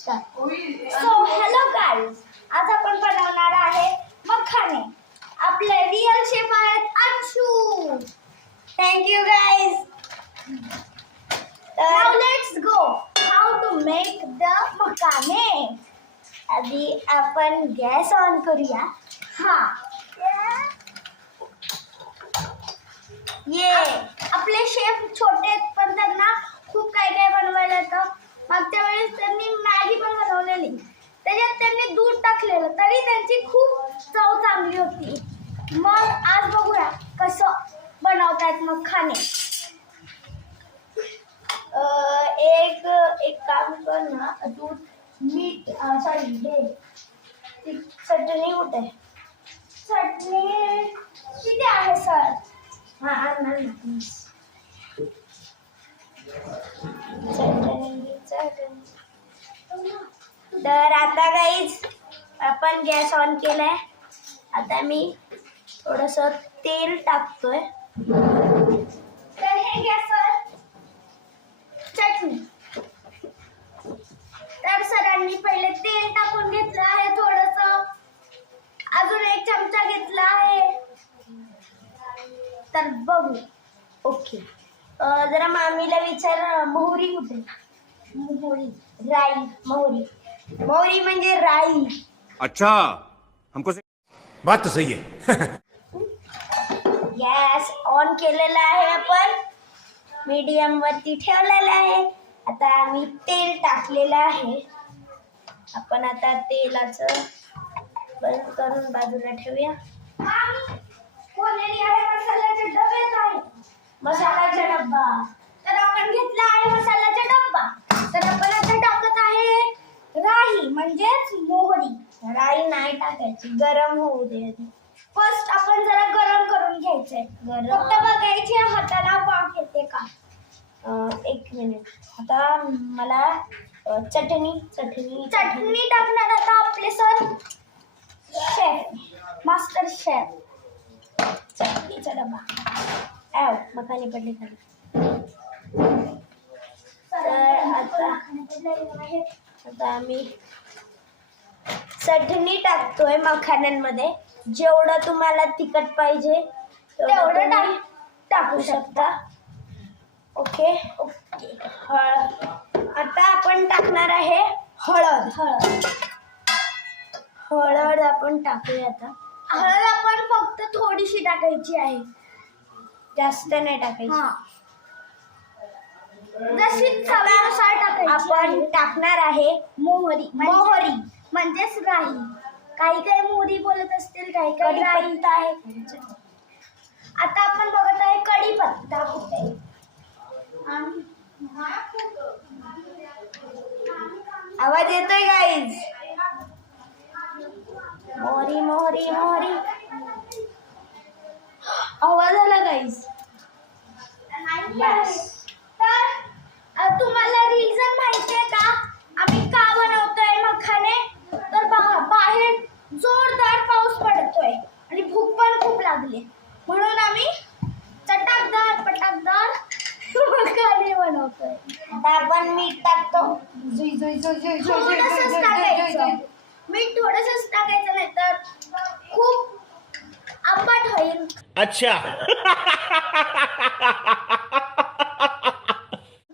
So hello guys, आज आपण बनवणार आहे मखाने. आपले रिअल शेफ आहेत Anshu. Thank you guys. Now let's go how to make the makhane. आधी आपण गॅस ऑन करूया. ये आपले शेफ छोटे आहेत पण त्यांना खूप काय काय बनवायला येतं. मागच्या वेळेस त्यांनी मॅगी पण बनवलेली, त्याच्यात त्यांनी दूध टाकलेलं तरी त्यांची खूप चव चांगली होती. मग आज बघूया कसं बनवतात मखाने. एक काम कर ना, दूध मीठ सॉरी हे चटणी कुठे, चटणी किती आहे सर? हा आणणार ना. तर आता गाईज आपण गॅस ऑन केलाय. आता मी थोडस तेल टाकतोय. तर हे गॅसवर चटणी. तर सरांनी पहिले तेल टाकून घेतलं आहे थोडस, अजून एक चमचा घेतला आहे. तर बघू. ओके, जरा मामीला विचार मोहरी कुठे. मोहरी राई, मोहरी म्हणजे राई. अच्छा, हमको बात तो सही है. गॅस ऑन केलेला आहे, आपण मीडियम वरती ठेवलेला आहे. आता आम्ही तेल टाकलेलं आहे. आपण आता तेलाचं बंद करून बाजूला ठेवूया. कोणतरी आहे मसाल्याचे डबेच आहे. मसाल्याचा डब्बा. तर आपण घेतला आहे मसाल्याचा डब्बा. तर आपण आता टाकत आहे राई म्हणजेच मोहरी. राई नाही टाकायची, गरम होऊ दे. फर्स्ट आपण जरा गरम करून घ्यायचंय. फक्त बघायची हाताला वाफ येते का. एक मिनिट. आता मला चटणी टाकणार आता आपले सर शेफ, मास्टर शेफ. चटणीचा डबा मखाने पडले खाली. तर आता आम्ही चटणी टाकतोय मखाण्यांमध्ये. जेवढं तुम्हाला तिखट पाहिजे तेवढं टाकू शकता. ओके. आता आपण टाकणार आहे हळद आपण टाकूया. आता हळद आपण फक्त थोडीशी टाकायची आहे, जास्त नाही टाकायची. जशी चवीनुसार टाकायची. आपण टाकणार आहे मोहरी म्हणजेच राई. काही मोहरी बोलत असतील, काही राई आहे. आता आपण बघत आहे कढीपत्ता कुठे. आवाज येतोय गाईज. मोहरी आवाज आला गाईज. तर तुम्हाला रिझन माहिती आहे का आम्ही का बनवतोय मखाने? तर बाहेर जोरदार पाऊस पडतोय आणि भूक पण खूप लागली, म्हणून आम्ही चटाकदार पटाकदार मखाने बनवतोय. आता आपण मीठ टाकतो. थोडंसंच टाकायचं. मीठ थोडंसंच टाकायचं, नाही तर खूप आंबट होईल. अच्छा.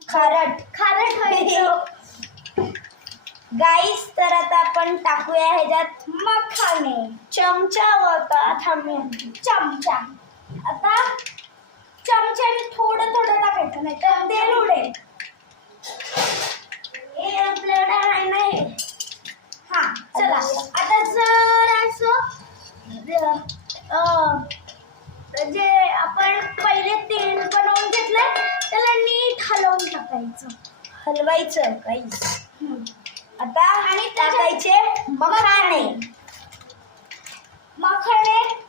खारट होईल गाईस. तर आता आपण टाकूया ह्याच्यात मखाने. चमचा होता चमचा. आता चमच्याने थोडं टाकायचं, नाही तर तेल उडेल. हे आपल्याकडे आहे नाही. चला आता जरासं जे आपण पहिले तेल बनवून घेतलंय त्याला नीट हलवायचं काहीच. आता आणि टाकायचे मखाने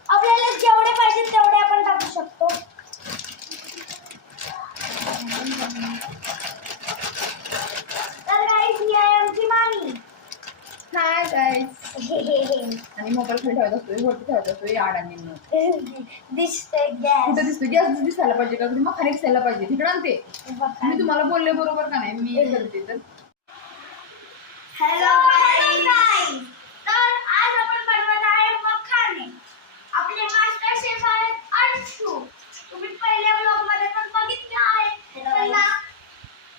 आपल्याला जेवढे पाहिजे तेवढे आपण टाकू शकतो. तर गाईस, ही आहे आमची मामी. Hi guys. आणि मोबाईल खाली ठेवत असतो, वरती ठेवत असतो. अडाणी दिसतोय गॅस. कुठे दिसतो? गॅस दिसायला पाहिजे का? तुम्ही मखाने दिसायला पाहिजे. तिकडे आणते. मी तुम्हाला बोलले बरोबर का नाही? मी करते. तर हॅलो गाईज, तर आज आपण बनवत आहे मखाने. आपले मास्टर शेफ आहेत अंशू. तुम्ही पहिल्या ब्लॉग मध्ये पण बघितले आहे त्यांना.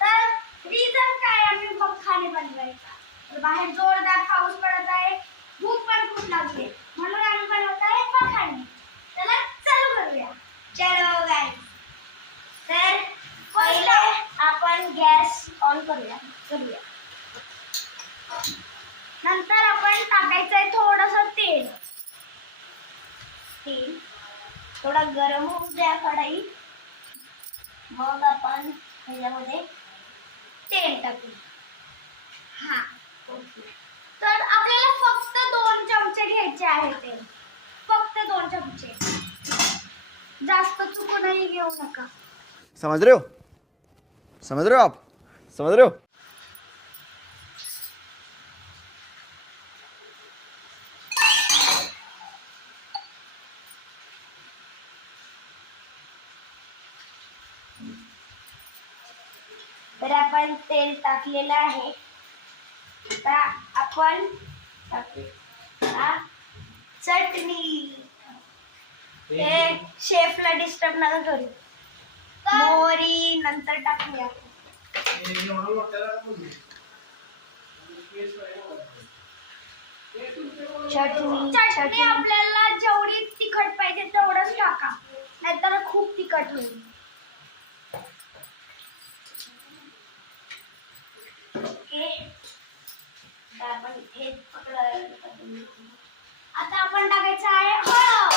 तर रिझन काय आम्ही मखाने बनवायचा, तर बाहेर जोरदार पाऊस पडत आहे, भूक पण खूप लागली, म्हणून आम्ही बनवत आहे मखाने. चला चालू करूया. चलो गाईज, तर पहिले आपण गॅस ऑन करूया. नंतर आपण टाकायचं आहे थोडंसं तेल. थोडा गरम होऊ द्या कढई. मग आपण ह्याच्यामध्ये तेल टाकू. हा, तर आपल्याला फक्त 2 चमचे घ्यायचे आहे तेल. फक्त 2 चमचे, जास्त चुकूनही घेऊ नका. समझ रहे हो? समझ रहे हो आप? समझ रहे हो? तर आपण तेल टाकलेलं आहे. आता आपण टाकूया चटणी. हे शेफला डिस्टर्ब नका करू. मोहरी नंतर टाकूया. चटणी आपल्याला जेवढी तिखट पाहिजे तेवढंच टाका, नाहीतर खूप तिखट होईल. ओके, आपण हे आता आपण टाकायचं आहे हळद.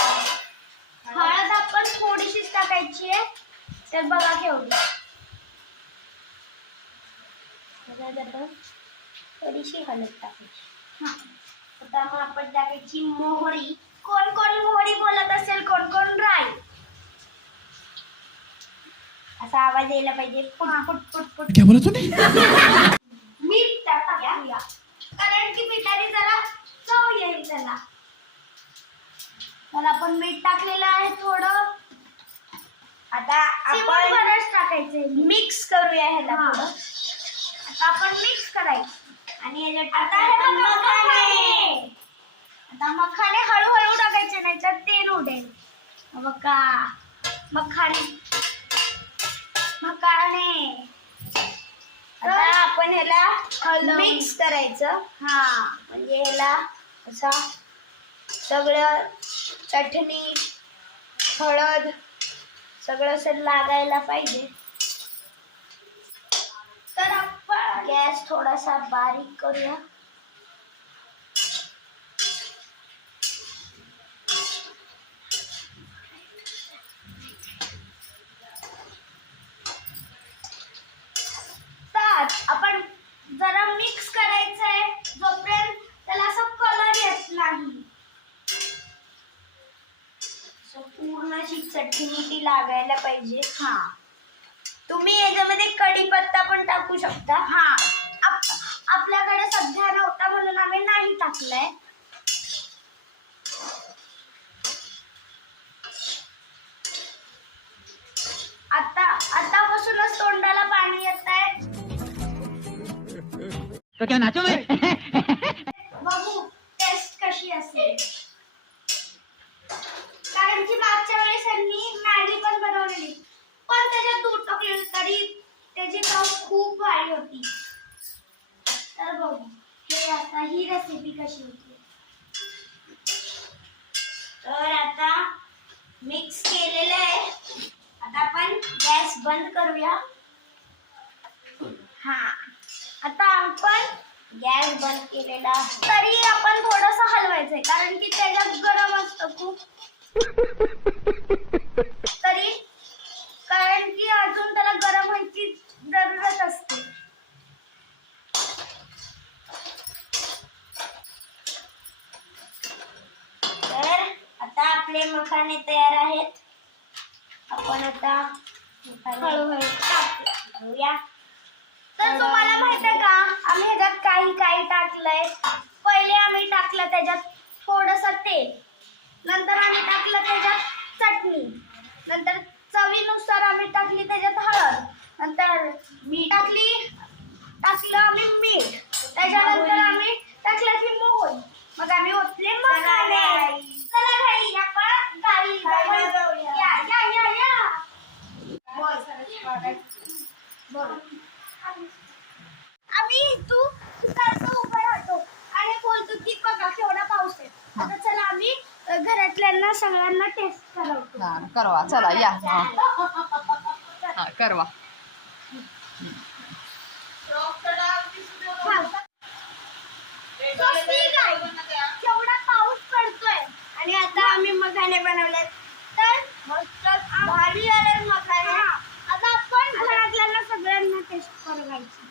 हळद आपण थोडीशीच टाकायची आहे, तर बघा केवढी. थोडीशी हळद टाकायची. आता मग आपण टाकायची मोहरी. कोण कोण मोहरी बोलत असेल, कोण कोण राई. असा आवाज यायला पाहिजे, पुट पुट पुट पुट. क्या बोला तूने? मीठ टाकूया, कारण की मिठाने जरा चव येईल त्याला. तर आपण मीठ टाकलेलं आहे थोडं. आता आपण बरंच टाकायचंय. मिक्स करूया ह्याला थोडं. आता आपण मिक्स करायचं आणि ह्याच्यात आता मखाने हळूहळू टाकायचे, नाही तर तेल उडेल. बघा मखाने. आता आपण ह्याला मिक्स करायचं. हा, म्हणजे ह्याला असा सगळं चटणी हळद सगळं असं लागायला पाहिजे. तर आपण गॅस थोडासा बारीक करूया. आपण जरा मिक्स करायचं आहे जोपर्यंत त्याला असं कलर येत नाही. पूर्ण अशी चटणी ती लागायला पाहिजे. हा, तुम्ही याच्यामध्ये कढीपत्ता पण टाकू शकता. हा, आपल्याकडे सध्या नव्हता म्हणून आम्ही नाही टाकलाय. आतापासूनच तोंडाला पाणी येत आहे. तो क्या नाचो मैं? बघू टेस्ट कशी असेल, कारण की मागच्या वेळेस यांनी मॅगी पण बनवलेली, पण त्याच्यात दूध टाकलेलं तरी त्याची चव खूप भारी होती. तर बघू हे आता ही रेसिपी कशी होती. तर आता मिक्स केलेलं आहे. आता आपण गॅस बंद करूया. हा, आता आपण गॅस बंद केलेला आहे. तरी आपण थोडंसं हलवायचंय, कारण की त्याच्यात गरम असतं खूप. तरी कारण की अजून त्याला गरम व्हायची जरूरत असते. तर आता आपले मखाने तयार आहेत. आपण आता हळूहळू टाकूया. तर तुम्हाला माहित आहे का, आम्ही ह्याच्यात काही टाकलंय. पहिले आम्ही टाकलं त्याच्यात थोडंसं तेल, नंतर आम्ही टाकलं त्याच्यात चटणी, नंतर चवीनुसार आम्ही टाकली त्याच्यात हळद, नंतर टाकलं आम्ही मीठ, त्याच्यानंतर नसला की मोहरी. मग आम्ही ओतले मसाले. चला घरी आपण गावी जाऊया. या या या या. आम्ही तू सारखं उभं राहतो आणि बोलतो की बघा केवढा पाऊस आहे. आता चला आम्ही घरातल्यांना सगळ्यांना टेस्ट करवतो. हा करवा चला या हा करवा केवढा पाऊस पडतोय आणि आता आम्ही मखाने बनवले तर मस्त भारी आले मखाने. आता आपण घरातल्यांना सगळ्यांना टेस्ट करायची.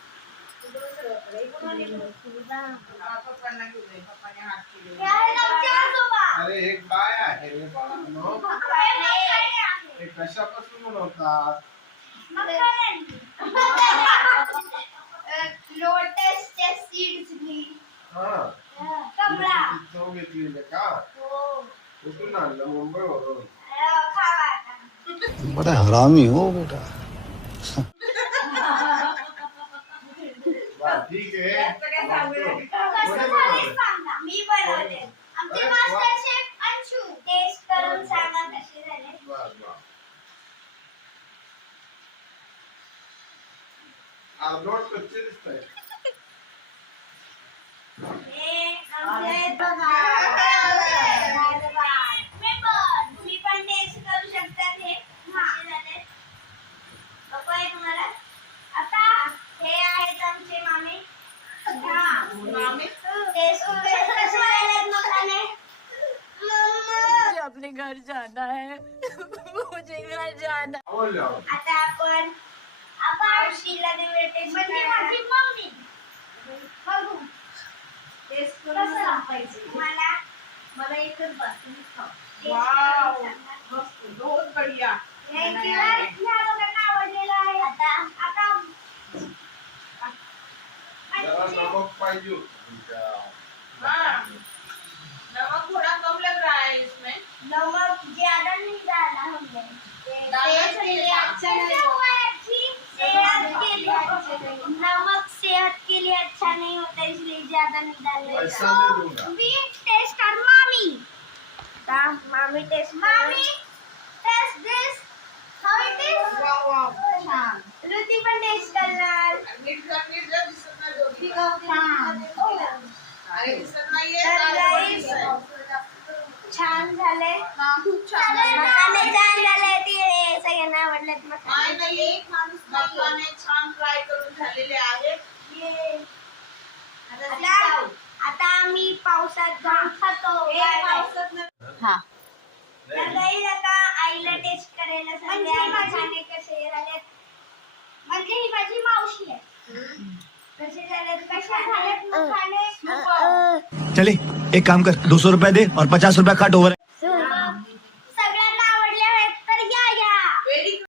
अरे एक बाय आहे रे बाळांनो. हे कशापासून बनवतात? लोटसच्या सीड्सनी हा कमळा चव घेतलेले का? कुठून आणलं? मुंबईवरून. खावा आता. बड़ा हरामी हो बेटा. वा, ठीक आहे. कसं झालंय सांगा. मी बनवले. आमचे मास्टर शेफ अंशू टेस्ट करून सांगा कसे झाले. वा, वा. अर्धवट कच्चे दिसताय. हे आमचे बघा. तुम्ही पण टेस्ट करू शकता. हे कसे झाले नको आहे तुम्हाला. आता हे आहेत आमचे मामे. टेस्ट करू शकता. कसे झालेत मखाने. मुझे अपने घर जाना है मुझे घर जाना. आवडले आवडले. आता आपण मावशीला देऊया टेस्ट. म्हणजे माझी मम्मी बघू टेस्ट करून सांगायचं तुम्हाला. मला एकच बस तुम्ही खाऊ. वाव बहुत बढ़िया ह्या लोकांना आवडलेलं आहे. आता जरा नमक पाहिजे होतं तुमच्या. नमक थोड़ा कम लग रहा है इसमें. नमक ज्यादा नहीं डाला हमने. सेहत के लिए अच्छा नहीं. नमक सेहत के लिए अच्छा नहीं होता इसलिए ज्यादा नहीं डालना. पैसा दे दूंगा. We taste our mommy. Mommy taste. Mommy taste this. How it is? Wow wow छान. रुती पण टेस्ट करणार. मीठ जर दिसत नाही दोघी. छान. आणि दिसत नाहीये तर तर guys, दोघी. छान झाले. खूप छान मखाने छान झाले. ते सगळ्यांना आवडलेत मखाने. नाही एक माणूस मखाने छान फ्राय करून झालेले आहेत. आता आम्ही पावसात जाऊन खातो. हा तर गाईज आता आईला टेस्ट करायला सांगते. मखाने कसे झालेत. म्हणजे ही माझी मावशी आहे. कसे झालेत कशा झालेत मखाने. चले एक काम कर 200 रुपए दे और 50 रुपया काट ओवर.